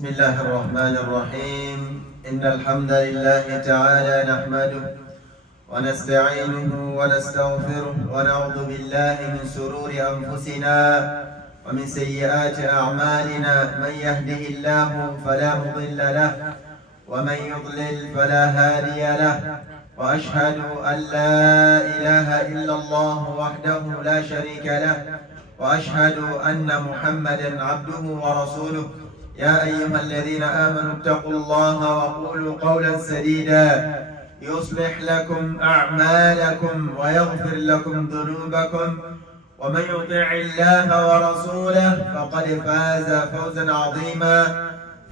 بسم الله الرحمن الرحيم. إن الحمد لله تعالى نحمده ونستعينه ونستغفره ونعوذ بالله من شرور أنفسنا ومن سيئات أعمالنا. من يهده الله فلا مضل له ومن يضلل فلا هادي له، وأشهد أن لا إله إلا الله وحده لا شريك له، وأشهد أن محمدا عبده ورسوله. يا أيها الذين آمنوا اتقوا الله وقولوا قولا سديدا يصلح لكم أعمالكم ويغفر لكم ذنوبكم، ومن يطع الله ورسوله فقد فاز فوزا عظيما.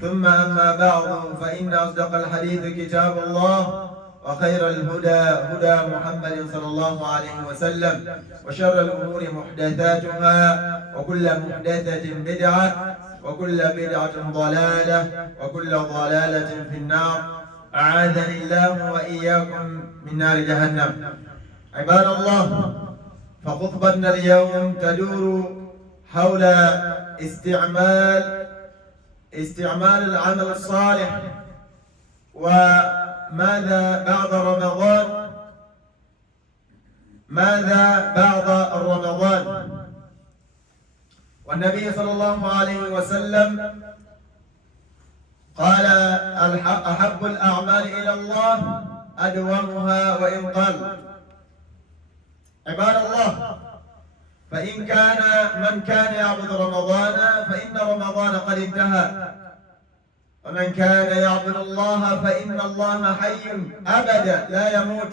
ثم أما بعد، فإن أصدق الحديث كتاب الله، وخير الهدى هدى محمد صلى الله عليه وسلم، وشر الأمور محدثاتها، وكل محدثة بدعة، وكل بدعة ضلالة، وكل ضلالة في النار. أعاذني الله وإياكم من نار جهنم. عباد الله، فخطبتنا اليوم تدور حول استعمال العمل الصالح، وماذا بعد رمضان، ماذا بعد رمضان. والنبي صلى الله عليه وسلم قال: أحب الأعمال إلى الله أدومها وإن قل. عباد الله، فإن كان من كان يعبد رمضان فإن رمضان قد انتهى، ومن كان يعبد الله فإن الله حي أبدا لا يموت.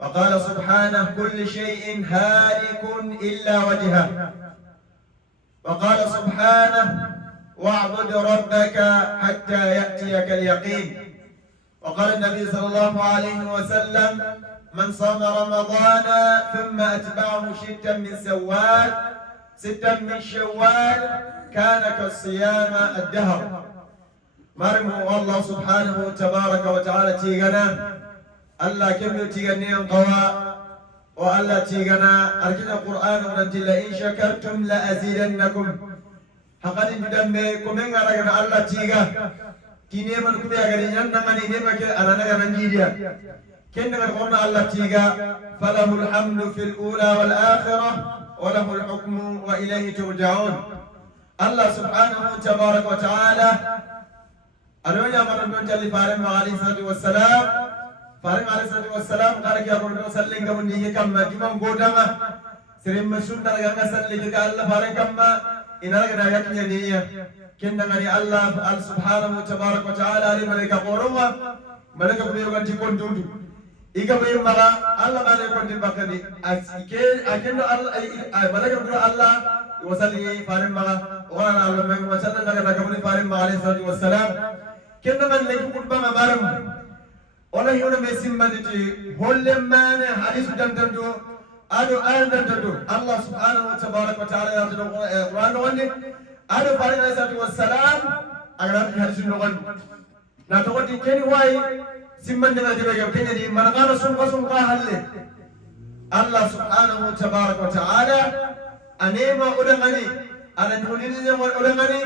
فقال سبحانه: كل شيء هالك إلا وجهه. وقال سبحانه: واعبد ربك حتى يأتيك اليقين. وقال النبي صلى الله عليه وسلم: من صام رمضان ثم أتبعه ستا من شوال كان كالصيام الدهر. مرمو الله سبحانه تبارك وتعالى تيغنا الله كم تيغني قوا، وألا تيغنا أرجنا القرآن وننتي: لئن شكرتم لأزيدنكم. حقا ندمي كمين أرجنا الله تيغا كيني من كبير أغني نغني نمك أنا نغني نجيديا كن قلنا الله تيغا فله الحمد في الأولى والآخرة وله الحكم وإليه ترجعون. الله سبحانه تبارك وتعالى أنويا من جل فارم عليه الصلاة والسلام. فارم عليه الصلاة والسلام قال: يا رب سلين كم نيجي كم جمع قدامه سريم مسون درجة سلين كال الله فارم كم إن الله كنا يكني نيجي كن نغني الله سبحانه تبارك وتعالى عليه ملك قروا ملك بيرغان تكون دودو إيكا بير مغا الله ما يكون تبكني أكن الله ملك بير الله وسلي فارم مغا وانا الله من وسلم نغني كم فارم عليه الصلاة والسلام كن من لك قربان مارم ولا يونا مسيم بدتي هول مان حديث دندندو أدو دندندو الله سبحانه وتبارك وتعالى يرجو القرآن واني أدو فارم عليه الصلاة والسلام أغلب حديث نغن نتوقع كني واي سيمن دنا جبه كني دي منغانا سنقا هله الله سبحانه وتبارك وتعالى أنيما أدغني أنا نقولين يوم أدغني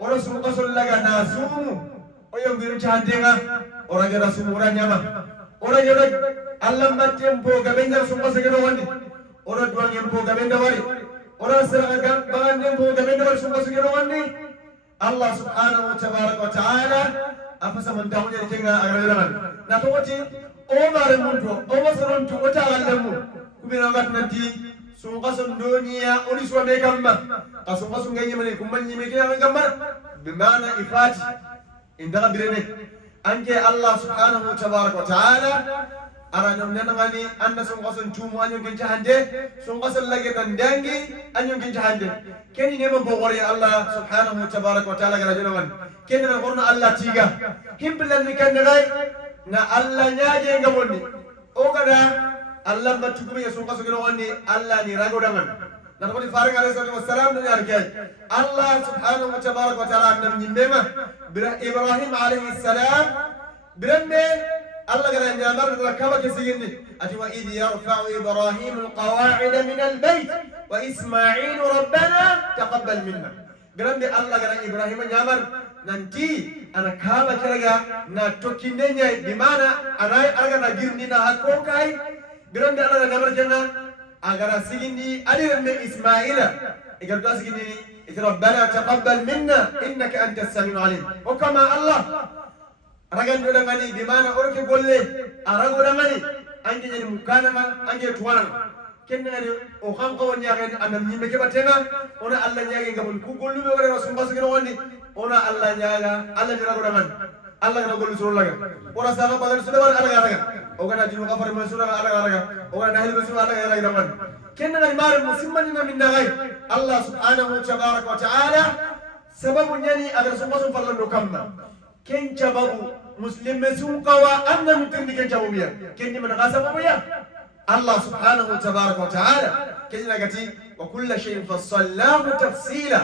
أولا سنقا سنلقى ناسوم ويوم بيرو جهنتنا أولا جرا سمورا نيما أولا جرا الله ماتيم بو غبين جرا سنقا سكنا واني أولا دوان يم بو غبين دواري أولا سرقا بغان يم بو غبين دواري سنقا سكنا واني الله سبحانه وتبارك وتعالى أفسا من دعوني لكينا أغرقنا نتوتي أمار منتو أمسرون تو وتعلمو كبير أغاد نتي سنقا سندونيا أولي سوى كما قسنقا سنغي يمني كمان يمكي كما بمعنى إفاتي إندغا بريني أنك الله سبحانه وتبارك وتعالى أرانا ننغني أن سنقا سنتومو أن يمكن جهنده سنقا سنلقى نندانجي أن يمكن جهنده كني نيما بغوري الله سبحانه وتبارك وتعالى رجلنا كني نقولنا الله تيغا هم بلن كان نغاي نا الله نياجي ngabonni o kada Allah matugumi sunqa sugino wonni Allah ni rago dangan nan ko faring alayhi salatu wassalam ni arkay Allah subhanahu wa tabarak wa ta'ala nam nyimbema Ibrahim alayhi salam birame الله قال إن أمر ركبك سجني أتي وإذ يرفع إبراهيم القواعد من البيت وإسماعيل ربنا تقبل منا قال الله قال إبراهيم يامر nanti ana kaba kiraga na tokkindenya dimana anai araga na girni na hakokai grande ala na marjana agara sigindi adirme ismaila igarda sigindi rabbana taqabbal minna innaka antas samiul alim o kama allah ragan do ngani dimana orke golle arago ngani ange ni mukana ange tuwana kenna ngani o kanko woni yagani anam nyimme ke batenga ona allah nyaage ngabul ku gollu be wara sumba sugino wonni ona allah nyaaga allah ni rago ngani allah na gollu suru laga ora saga bagal sulu wala ala raga o gana jinu gafar ma suru ala raga o gana nahil bisu ala raga ngani kenna ngani mar musimman na min nagai allah subhanahu wa tabaraka wa taala sababu nyani agar sumba sum fallo kamma ken jababu muslim mesun qawa anna mutindi ken jababu ya ken man gasabu ya الله سبحانه وتبارك وتعالى كجنا قتي وكل شيء فصلناه تفصيلا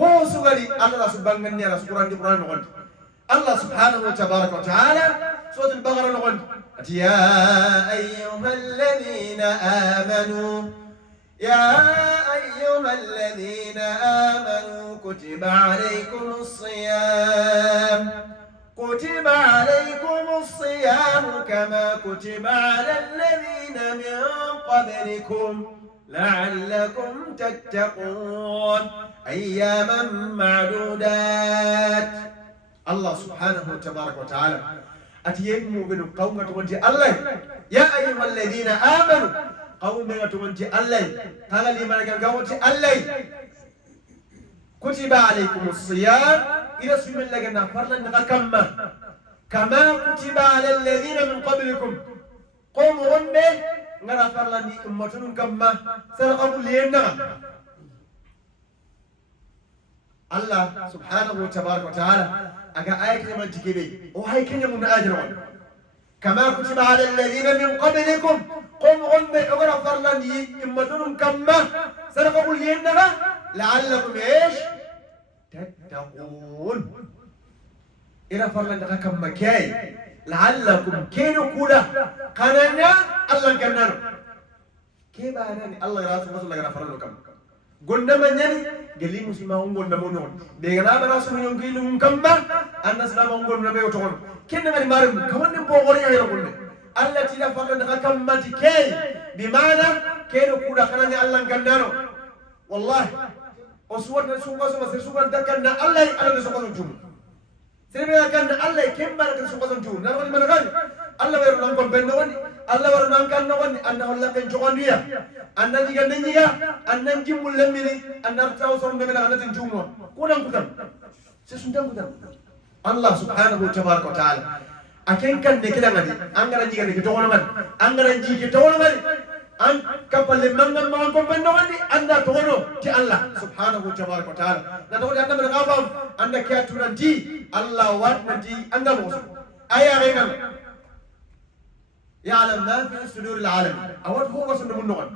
هو سغري الله سبحانه وتعالى سورة القرآن نقول الله سبحانه وتبارك وتعالى سورة البقرة نقول يا أيها الذين آمنوا يا أيها الذين آمنوا كتب عليكم الصيام كتب عليكم الصيام كما كتب على الذين من قبلكم لعلكم تتقون أياما معدودات الله سبحانه وتبارك وتعالى أتيموا من قوم تونتي الله يا أيها الذين آمنوا قوم تونتي الله قال لي من قوم الله كتب عليكم الصيام إذا سمي لنا فرلا نغكما كما كتب على الذين من قبلكم قوم غنبه نرى فرلا أمتون كما سرقوا لينا الله سبحانه وتبارك وتعالى أجا آية من تكبي وهي كن من أجر كما كتب على الذين من قبلكم قوم غنبه نرى فرلا أمتون كما سرقوا لينا لعلكم إيش تتقون إلى فرلن كم مكاي لعلكم كينو كولا قنانا الله كنانو كيف أنا الله يراسل رسول الله كنا فرلن كم قلنا من يعني قال لي مسلمون قلنا منون بيجنا براسل من يوم كم ما أنا سلام قلنا بيوتون كنا من مارم كمان نبغوري يا رجل الله تلا فرلن كم ما تكاي بمعنى كينو كولا قنانا الله كنانو والله وسوات نسوق سوق دكنا الله أنا نسوق نجوم سيرنا كنا الله كم مرة نسوق نجوم نقول من قال الله ورنا نقول بيننا الله ورنا نقول نواني أن الله كن جوانيا أن نجي كنيا أن نجي ملمني أن نرتاح صون بمنا أن نجوم كونام كتام سيسندم كتام الله سبحانه وتعالى أكين كان نكلا غادي أنغرا نجي كنيا جوانا غادي أنغرا نجي جوانا غادي an kapal mangan mangan pembenno wandi anda tono ti Allah subhanahu wa ta'ala na to anda men ngafam anda kiyatu nanti Allah wat nanti anda mo aya regal يعلم ما في صدور العالم أود هو وصل من نقل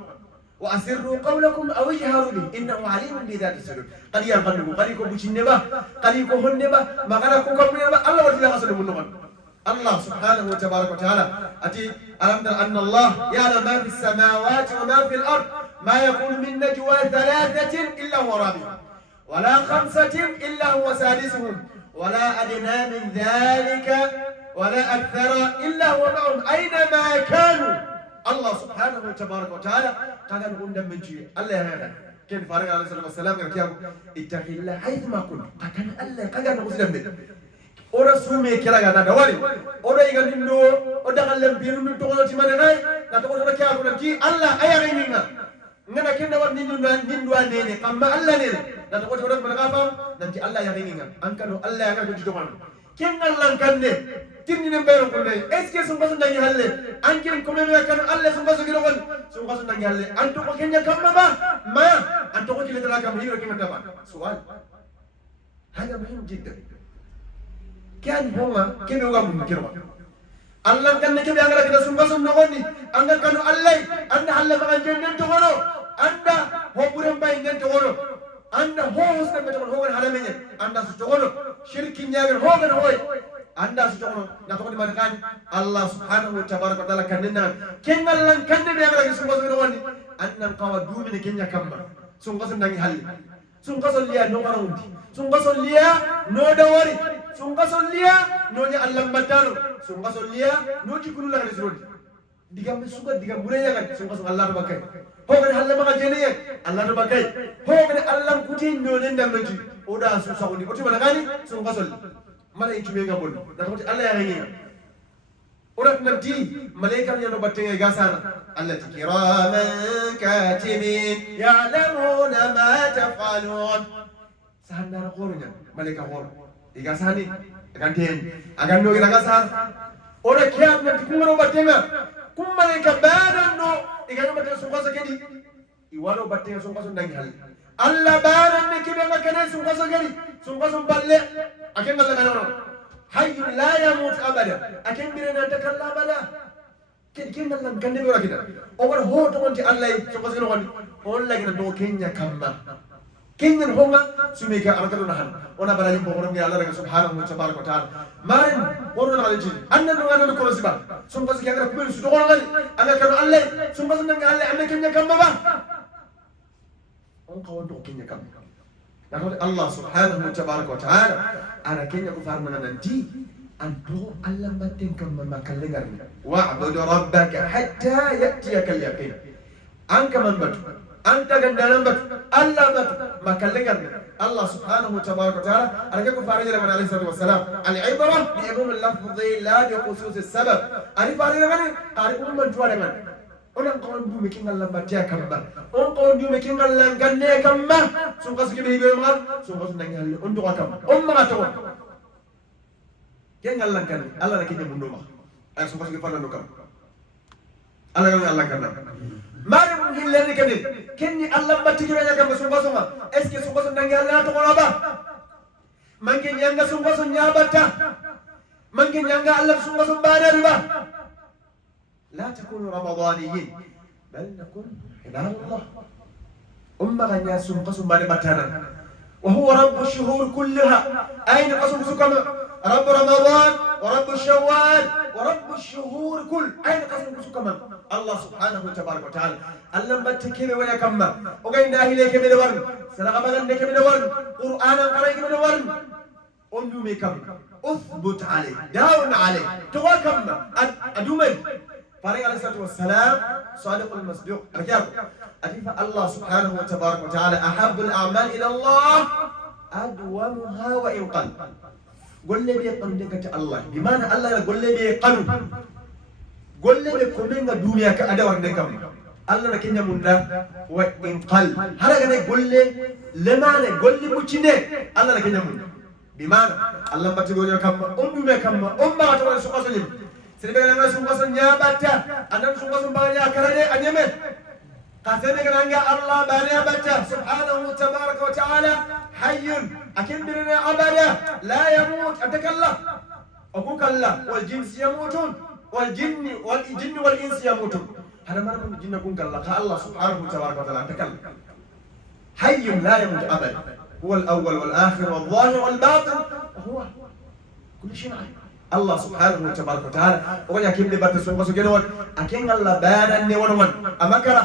وأسروا قولكم أو اجهروا به إنه عليم بذات الصدور قد ينقلبوا قد يكون بشنبه قد يكون هنبه ما قد يكون كمنبه الله وجل وصل من نقل الله سبحانه وتبارك وتعالى أتي ألم تر أن الله يعلم ما في السماوات وما في الأرض ما يكون من نجوى ثلاثة إلا هو رابعهم ولا خمسة إلا هو سادسهم ولا أدنى من ذلك ولا أكثر إلا هو معهم أينما كانوا الله سبحانه وتبارك وتعالى قال نقول من شيء الله يهدى كيف فارق عليه الصلاة والسلام قال اتق الله حيثما كنت قال الله قال نقول من ora sume kiraga na dawari ora igalindo odagalem binu min to ngoti manay na to ora kya ko ki Allah aya nginga ngana kenda wat nindu nene kamma Allah ne na to ora bana fa nanti Allah ya nginga ankano Allah ya ga to man kengal lan kanne tinni ne mbero ko nay est ce sun basu ndangi halle ankin ko me kan Allah sun basu giro gon sun basu ndangi halle anto ko kenya kamma ba ma anto ko kile dala kam hiro kema taba sual hada muhim jiddan كان هما كم يوم مكروا الله كان كم يعمل كذا سنبا سنغني أنك كانوا الله أن الله ما جنن تقولوا أنت هو بريم باين جنن تقولوا أنت هو مسلم بتقول هو الحرامين أنت تقولوا شرك نياجر هو من هو أنت تقولوا نقول ما كان الله سبحانه وتبارك وتعالى كننا كن الله كن يعمل كذا سنبا سنغني أن نقوى دومين كنيا كم سنبا سنغني هالي sunga solliya no marundi sunga solliya no dawari sunga solliya no nya Allah matano sunga solliya no jikunu la risrodi digam sunga digam bureya kan sunga Allah bakai ho kan halle maka jene Allah bakai ho kan Allah kutin no den damji oda su sawni oti bana gani sunga solli mala itume ngabon da ko Allah ya ngi orat nanti malaika yang nobatenge gasana allati kiraman katibin ya'lamuna ma taf'alun sahanda qoronya malaika qor igasani ganten agan no gira gasana ora kiyam nanti kungaro batenga kum malaika badan no igano batenga sungoso kedi iwano batenga sungoso ndangi hal alla badan ne kibe makana sungoso kedi sungoso balle aken balla kana حي لا يموت ابدا اكن بيرنا تكلا بلا كين الله كان بيقول كده اور هو تونتي الله سوكو سينو غني اون لاغنا دو كينيا كاما كينيا هوما سوميكا اركلو نحن وانا بلا يم بوغرم يا الله سبحانه وتعالى وتعالى مارن ورنا على جي ان نو انا نكو سبا سومكو سي كاغرا كوبل سو دغول غني انا كان الله سومكو سنغا الله انا كينيا كاما با اون كاو دو كينيا كاما Allah subhanahu wa ta'ala ana kenya kufarna nanti antu Allah batin kam makallengar wa'budu rabbaka hatta ya'tiyaka al-yaqin anka man batu anta gandalan batu Allah batu makallengar Allah subhanahu wa ta'ala ana kufarna nabi alayhi salatu wassalam al-ibra bi umum al-lafzi la bi khusus as-sabab ani farina ngani ari umman tuwale ngani onan ko ndu me kingal lamba tiya kamba on ko ndu me kingal langanne kamba sun kasu kibe hibe mal sun kasu nangi halle on do kam on ma to kingal langanne Allah na kinye mundo ma ay sun kasu ke fanna kam Allah ga Allah kanna mari mun hille ni kadi kenni Allah batti kibe kamba sun kasu ma est ce sun kasu nangi halle to ko ba mangi nyanga sun kasu nyabata mangi nyanga Allah sun kasu bana riba لا تكونوا رمضانيين بل نكون عباد الله غنيا سم قسم بني بتانا وهو رب الشهور كلها أين قسم سكما رب رمضان ورب الشوال ورب الشهور كل أين قسم سكما الله سبحانه وتبارك وتعالى ألم بتكيب ويا كما وقين داهليك من ورن سرق بدنك من ورن قرآن قريك من ورن أندومي كم أثبت عليه داون عليه تواكم أدومي فارغ عليه الصلاة والسلام صادق المصدوق رجال أتيف الله سبحانه وتعالى أحب الأعمال إلى الله أدومها وإن قل قل لي بيقندك الله بمعنى الله يقول لي بيقنو قل لي بيقومين الدنيا كأدوار نكم الله نكين يمنى وإن قل هذا كان يقول لي لمعنى قل لي بوشيني الله نكين يمنى بمعنى الله ما تقول يا كم أمي كم أمة تقول سوق سليم سيبقى لنا سوق سنيا باتا أنا سوق سنبانيا كرني أنيمه قاسمي كرنيا الله بانيا باتا سبحانه تبارك وتعالى حي أكن برنا أبدا لا يموت أتكلم أبوك الله والجنس يموتون والجن والإنس يموتون هذا ما نقول الجن يكون كالله الله سبحانه تبارك وتعالى أتكلم حي لا يموت أبدا هو الأول والآخر والظاهر والباطن وهو كل شيء عليم الله سبحانه وتبارك وتعالى ويا كيم دي بات سونغو سجنون اكين الله باران ني ونون امكرا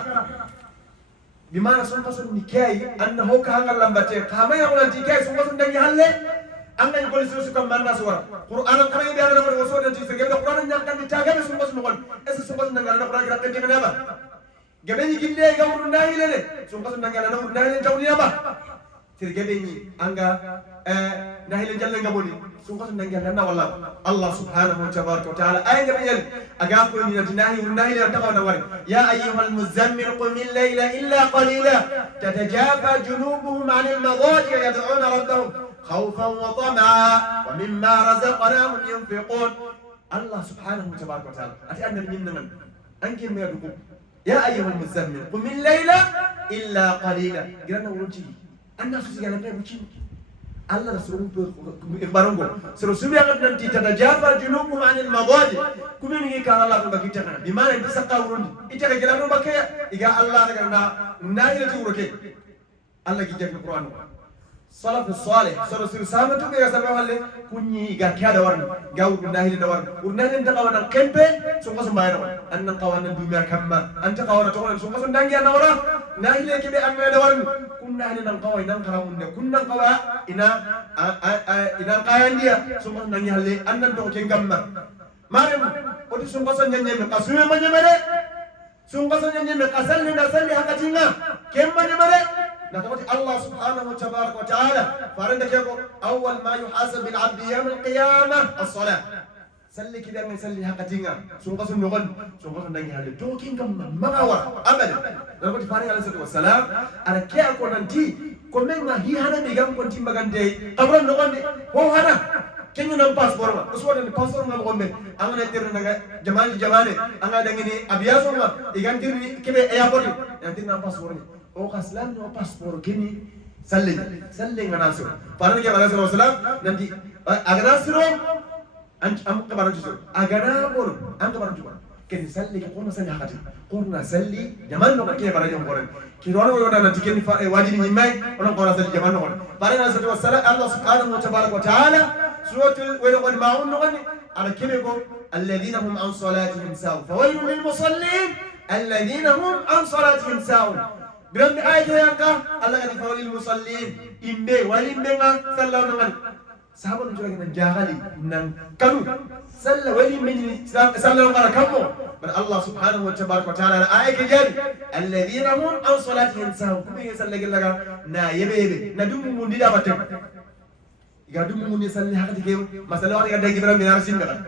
بما سونغو سن نيكاي ان هو كان الله باتي كما يقول انت كاي سونغو سن دني حله ان يقول سوسو كم من ناس ورا قران قري بيان نمر وسود انت سجل القران نان كان تاغا سونغو سن نقول اس سونغو سن نغال القران كان تي منابا جبني جيلي غور نايله سونغو سن نغال نور نايله جاوني ابا ترجبني انغا نايله جل غبوني سونغو سن نغال نان والله الله سبحانه وتبارك وتعالى أين بيل أجاكل من النهي والنهي لتقوى نوري يا أيها المزمل قم الليل إلا قليلا تتجافى جنوبهم عن المضاجع يدعون ربهم خوفا وطمعا ومما رزقناهم ينفقون الله سبحانه وتبارك وتعالى أتأنى من أنكر ما يدقون يا أيها المزمل قم الليل إلا قليلا قلنا ورجي الناس سيقال لنا وجين Allah Rasul ikhbarango sero subiya nanti tatajafa junubuhum anil madaji kumini ka Allah ko bakita kana bi mana bisa qawrun ita ka gelano bakaya iga Allah daga na ila tuuro ke Allah gi jagna Qur'an salaf salih soro sir samatu be ga sabe halle kunyi ga kada warni ga urnahi da warni urnahi da kawana kempe sun kaso bayano annan kawana dumiya kamma anta kawana to sun kaso dangi na wara nahi le kebe amma da warni kunna ni nan kawai nan karamun ne kunnan kawa ina kayan dia sun kaso dangi halle annan to ken gamma marim odi sun kaso nyanye me kasume manyemere sun kaso nyanye me kasalli na salli hakatinga kemma nyemere نتوجه الله سبحانه وتبارك وتعالى فارندك يقول أول ما يحاسب العبد يوم القيامة الصلاة سلي كده من سلي هكتينا سونقص النغل سونقص النجي هذا توكين كم ما هو أبدا نقول فارن عليه الصلاة والسلام أنا كي أكون أنتي كمين ما هي هذا بيجام كنتي مغندي قبل النغل هو هذا كنيو نام باسبور ما أسود الباسبور ما بقوم أنا نتير نجا جمال أنا دعيني أبياسو ما إيجان تيرني كبه أيابوري نتير نام باسبور o kaslan no passport kini salle nganaso parane ke alaihi wasallam nanti agana siro am kabaran juso agana bol am kabaran juso ken salle ke kono salle hakati kono salli jaman no ke barajo koren ki rono yo nanti ken fa wajibi ni mai onon kono salli jaman no parane alaihi wasallam allah subhanahu wa tabaraka wa taala suratul wa laqad ma'un no ala kebe ko alladhina hum an salatihim sahun fawailun lil musallin alladhina hum an salatihim sahun Bilang di ayat yang kah Allah kata faulil musallin imbe walimbe nga sallallahu nangan sahabat nujula kita jagali nang kanu sallallahu walimbe ni sallallahu ngara kamu ber Allah subhanahu wa ta'ala ayat kejari alladhina hum an salatihim sahun kubi sallallahu laga na yebe na dumu mundi dapatem iga dumu mundi salli hakati ke masalah wati kadang gibran binar sin kan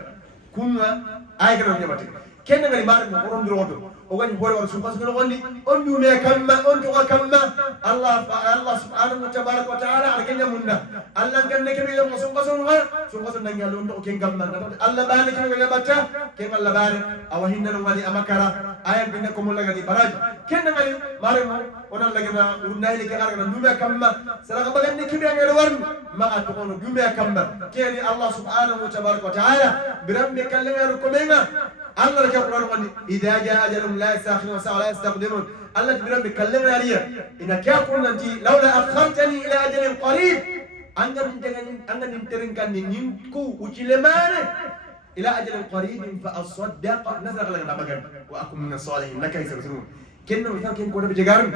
kunga ayat kadang dapatem kenna ngari mar mo korom drodo o gani hore war sunkas ko gondi on dume kamma on to kamma Allah subhanahu wa ta'ala ala kenya munna Allah kan ne kebe yo sunkas nan yalo on to ken gamma Allah bani ken ngala batta ken Allah bani awahinna no wali amakara ayam binne ko mulla gadi baraj kenna ngari mare mo onan lagina urnaili ke garga dume kamma sala bagan ne kebe ngala warni ma at ko no dume kamma keni Allah subhanahu wa ta'ala birambe kallenga ko menga الله لك القرآن قال إذا جاء أجلهم لا يستأخرون ساعة ولا يستقدمون الله تبرم بكلمنا عليا إنك يا قلنا أنت لولا أخرتني إلى أجل قريب أنت ننترن كان ننكو وكلمان إلى أجل قريب فأصدق نزل لك نبغى وأكون من الصالحين لك يسرسون كنا مثال كنا كنا بجارم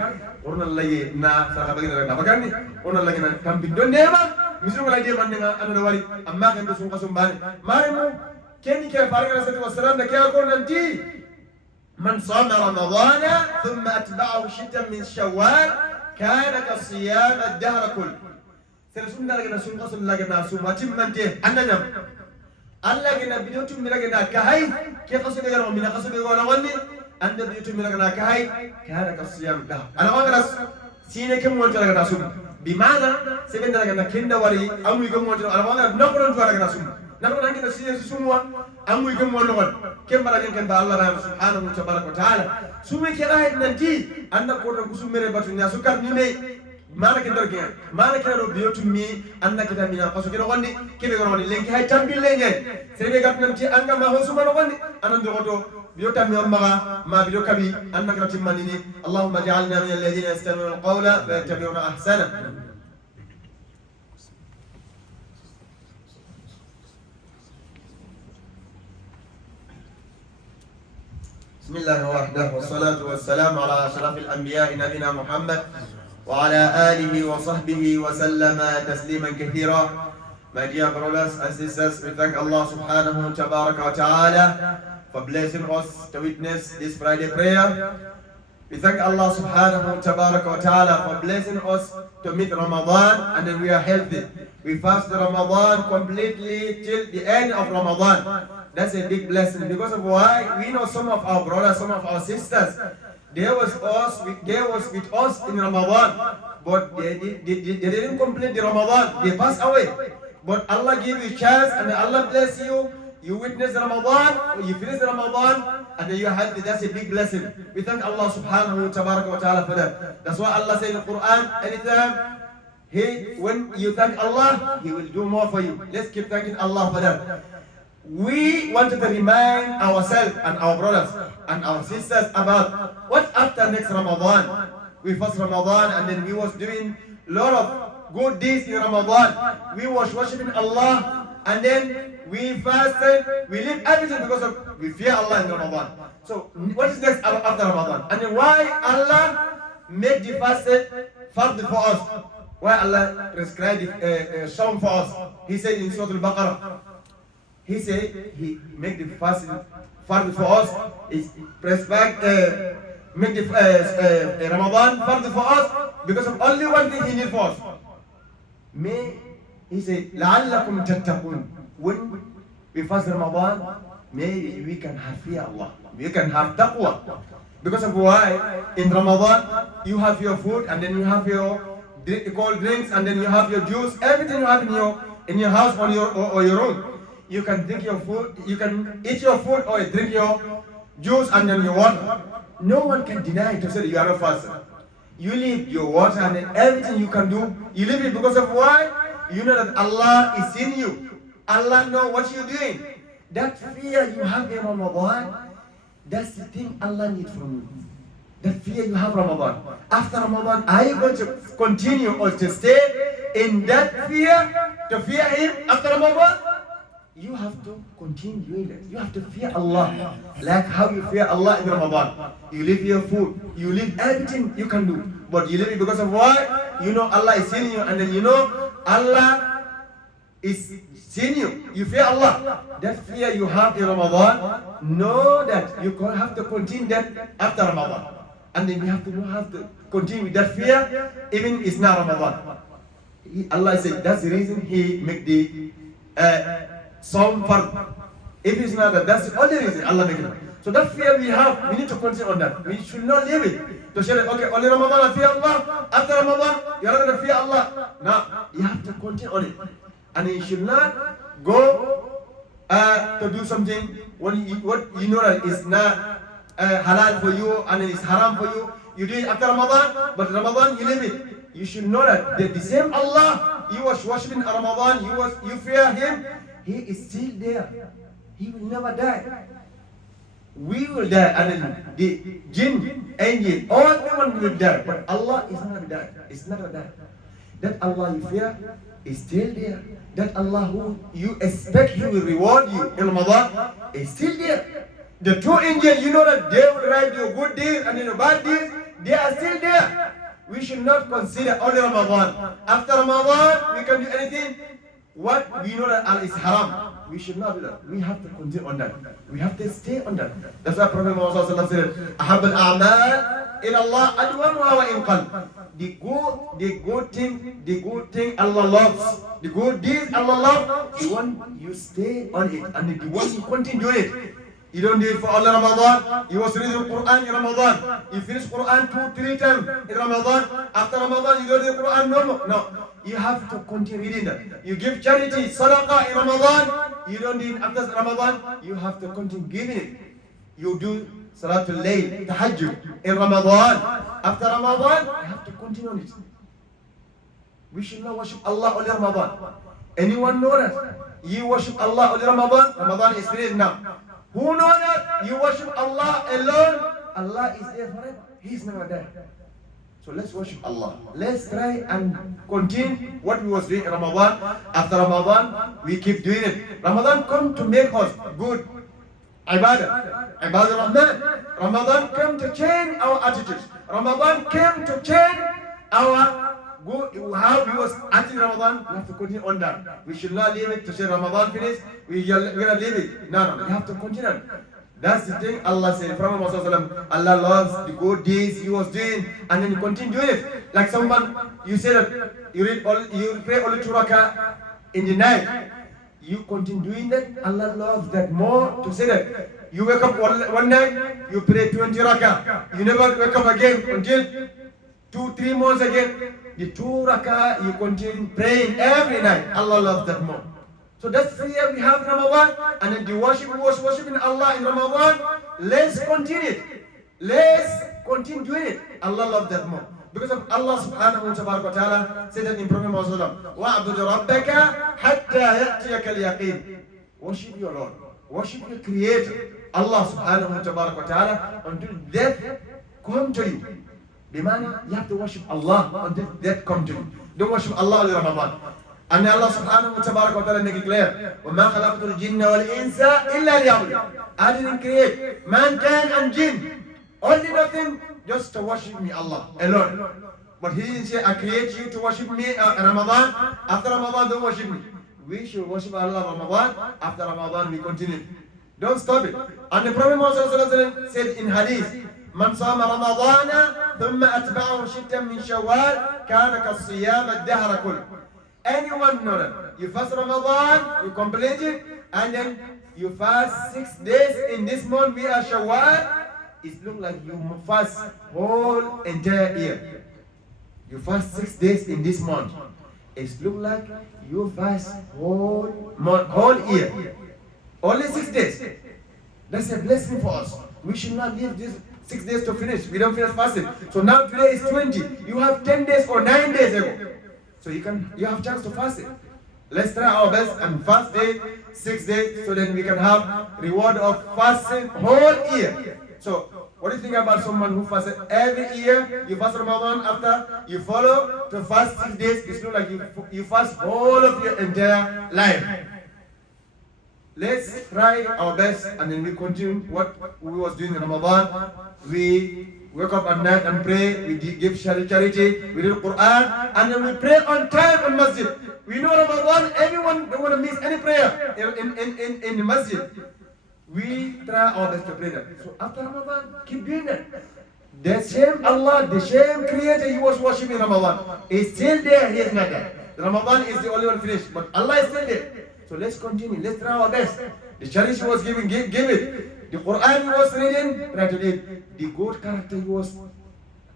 قرنا الله نا سرقة بقينا لك نبغاني قرنا الله كنا كم بدون نعمة مثل ما لدي من أنا دواري أما كنا بسون قسم بان ما رمو كني كيف فارغ عليه والسلام نكيا كون أنتي من صام رمضان ثم أتبعه شتا من شوال كان كصيام الدهر كله سرسون لنا سون قسم لنا سون ما تم من تيه أنا نم الله جنا بيوتهم لنا كهاي كيف قسم يجرون من قسم يجرون غني أنت بيوتهم لنا كهاي كان كصيام الدهر أنا ما أقدر سينة كم وجه لنا سون بمعنى سبين لنا كندا وري أمي كم وجه أنا ما أقدر نقول لنا سون نحن عندنا سياسة سموة أمو يكون مولوغل كم بلغن كان الله رحمه سبحانه وتعالى سمي كراهد ننتي أننا قرر قسم ميري باتون يا سكر نيمي مانا كندر كيان مانا كندر بيوتو مي أننا كتا مينا قصو كنا غني كيف يقول غني لنكي هاي تنبيل لنجي سيبي قد ننتي أننا ما هو سمانو غني أنا ندغطو بيوتا مي أمغا ما بيو كبي أننا كنا تمانيني اللهم جعلنا من الذين يستمعون القول فيتبعون أحسنه بسم الله وحده والصلاة والسلام على أشرف الأنبياء نبينا محمد وعلى آله وصحبه وسلم تسليما كثيرا. My dear brothers and sisters, we thank Allah subhanahu wa ta'ala for blessing us to witness this Friday prayer. We thank Allah subhanahu wa ta'ala for blessing us to meet Ramadan and then we are healthy. We fast Ramadan completely till the end of Ramadan. That's a big blessing because of why? We know some of our brothers, some of our sisters, they was with us in Ramadan, but they didn't complete the Ramadan. They passed away. But Allah gave you a chance and Allah bless you. You witness Ramadan, you finish Ramadan, and then you are happy. That's a big blessing. We thank Allah subhanahu wa ta'ala for that. That's why Allah said in the Quran, anytime when you thank Allah, He will do more for you. Let's keep thanking Allah for that. We wanted to remind ourselves and our brothers and our sisters about what after next Ramadan. We fast Ramadan and then we was doing a lot of good deeds in Ramadan. We was worshiping Allah, and then we fasted, we leave everything because of we fear Allah in Ramadan. So what is next after Ramadan? And then why Allah made the fasted fard for us? Why Allah prescribed the sawm for us? He said in Surah Al-Baqarah, He said He made the fasting fard for us. Is prescribed make the Ramadan fard for us because of only one thing He need for us. He said, لَعَلَّكُمْ تَتَّقُونَ. When we fast Ramadan, maybe we can have fear Allah. We can have taqwa. Because of why? In Ramadan, you have your food, and then you have your cold drinks, and then you have your juice. Everything you have in your house or your room. You can drink your food, you can eat your food or drink your juice and then your water. No one can deny to say you are a fasting. You leave your water and then everything you can do, you leave it because of why? You know that Allah is in you. Allah knows what you're doing. That fear you have in Ramadan, that's the thing Allah needs from you. That fear you have Ramadan. After Ramadan, are you going to continue or to stay in that fear, to fear Him after Ramadan? You have to continue doing that. You have to fear Allah. Like how you fear Allah in Ramadan. You leave your food. You leave everything you can do. But you leave it because of why? You know Allah is seeing you, and then you know Allah is seeing you. You fear Allah. That fear you have in Ramadan, know that you have to continue that after Ramadan. And then you have to continue with that fear even it's not Ramadan. Allah said that's the reason He make the Psalm fard. If it's not that, that's the only reason Allah make it. So that fear we have, we need to continue on that. We should not leave it. To say that, okay, only Ramadan I fear Allah, after Ramadan, you're not going to fear Allah. No, you have to continue on it. And you should not go to do something what you know that is not halal for you and it's haram for you. You do it after Ramadan, but Ramadan you leave it. You should know that the same Allah you was worshiping in Ramadan, you fear Him, He is still there. He will never die. We will die, and then the jinn, angel, everyone will die. But Allah is not die. It's never die. That Allah you fear is still there. That Allah who you expect He will reward you in Ramadan is still there. The two angels, you know that they will write your good deeds and your bad deeds. They are still there. We should not consider only Ramadan. After Ramadan, we can do anything. What we know that Allah is haram, we should not do that. We have to continue on that. We have to stay on that. That's why Prophet Muhammad said, "Ahab al-a'mal ila Allah adwamuha wa in qal." The good thing Allah loves, the good deeds Allah loves. The one you stay on it, and the one you continue it. You don't do it for Allah Ramadan. You was reading Quran in Ramadan. You finish Quran 2-3 times in Ramadan. After Ramadan, you don't read Quran no more. No. You have to continue reading that. You give charity, sadaqah in Ramadan. You don't do it after Ramadan. You have to continue giving it. You do Salatul Layl, Tahajjud in Ramadan. After Ramadan, you have to continue on it. We should not worship Allah only Ramadan. Anyone know that? You worship Allah only Ramadan. Ramadan is finished now. Who know that you worship Allah alone? Allah is there forever. He is never there. So let's worship Allah. Let's try and continue what we was doing in Ramadan. After Ramadan, we keep doing it. Ramadan come to make us good. Ibadah. Ibadah Rahman. Ramadan come to change our attitudes. Ramadan came to change our how we was acting Ramadan. We have to continue on that. We should not leave it to say Ramadan finished. We're gonna leave it. No. We have to continue. That's the thing Allah said. From Muhammad, Allah loves the good deeds you was doing, and then you continue doing it. Like someone, you say that you pray only 2 rakah in the night. You continue doing that. Allah loves that more. To say that you wake up one night, you pray 20 rakah. You never wake up again until 2-3 months again. The 2 rakah you continue praying every night. Allah loves that more. So that's fear we have in Ramadan, and then the worship we was worshiping Allah in Ramadan. Let's continue it. Let's continue doing it. Allah loves that more. Because of Allah subhanahu wa ta'ala said that in Prophet Muhammad, وَعْبُدُ رَبَّكَ حَتَّى يَأْتِيَكَ الْيَقِينَ. Worship your Lord. Worship your Creator, Allah subhanahu wa ta'ala, until death come to you. Bimana, you have to worship Allah until that continue. Don't worship Allah only Ramadan. And Allah subhanahu wa ta'ala make it clear, وَمَا خَلَقْتُ الْجِنَّ وَالْإِنسَ إِلَّا لِيَعْبُدُونِ. I didn't create mankind and jinn, only nothing, just to worship me, Allah, alone. But He didn't say, I create you to worship me in Ramadan. After Ramadan, don't worship me. We should worship Allah in Ramadan. After Ramadan, we continue. Don't stop it. And the Prophet Muhammad said in Hadith, من صام رمضان ثم أتبعه شتا من شوال كان كالصيام الدهر كله. Anyone know that you fast Ramadan, you complete it, and then you fast 6 days in this month we are Shawwal, it looks like you fast whole entire year. You fast 6 days in this month, it looks like you fast whole month, whole year. Only 6 days. That's a blessing for us. We should not leave this 6 days to finish. We don't finish fasting. So now today is 20. You have 10 days or 9 days ago. So you have chance to fast it. Let's try our best and fast 6 days, so then we can have reward of fasting whole year. So what do you think about someone who fasts every year? You fast Ramadan, after you follow to fast 6 days, it's not like you fast whole of your entire life. Let's try our best and then we continue what we was doing in Ramadan. We wake up at night and pray, we give charity, we read Quran, and then we pray on time in masjid. We know Ramadan, everyone don't want to miss any prayer in the masjid. We try our best to pray that. So after Ramadan, keep doing that. The same Allah, the same Creator you was worshiping in Ramadan is still there, He is not there. Ramadan is the only one finished, but Allah is still there. So let's continue, let's try our best. The charity he was giving, give it. The Quran he was reading, try to read. The good character he was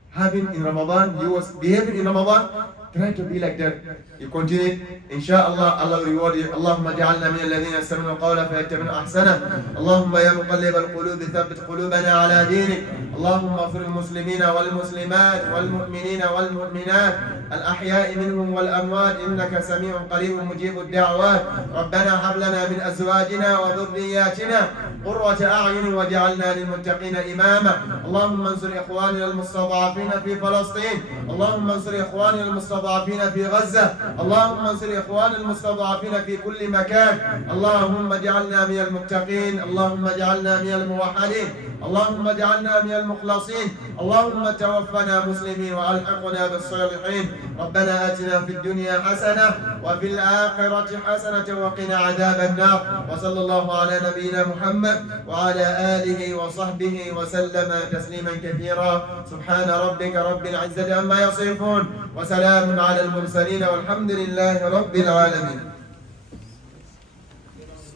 having in Ramadan, he was behaving in Ramadan, try to be like that. You continue, inshallah, Allah will reward you. Allahumma ja'alna min alladhina yastami'una al-qawla fayattabi'una ahsana. Allahumma ya muqallib al-qulub thabbit qulubana ala dinik. Allahumma ighfir lil-muslimina wal-muslimat wal-mu'minina wal-mu'minat الأحياء منهم والأموات إنك سميع قريب مجيب الدعوات. ربنا هب لنا من أزواجنا وذرياتنا قرة أعين واجعلنا للمتقين إماما. اللهم انصر إخواننا المستضعفين في فلسطين. اللهم انصر إخواننا المستضعفين في غزة. اللهم انصر إخواننا المستضعفين في كل مكان. اللهم اجعلنا من المتقين. اللهم اجعلنا من الموحدين. اللهم اجعلنا من المخلصين. اللهم توفنا مسلمين وألحقنا بالصالحين. ربنا آتنا في الدنيا حسنة وفي الآخرة حسنة وقنا عذاب النار. وصلى الله على نبينا محمد وعلى آله وصحبه وسلم تسليما كثيرا. سبحان ربك رب العزة عما يصفون وسلام على المرسلين والحمد لله رب العالمين.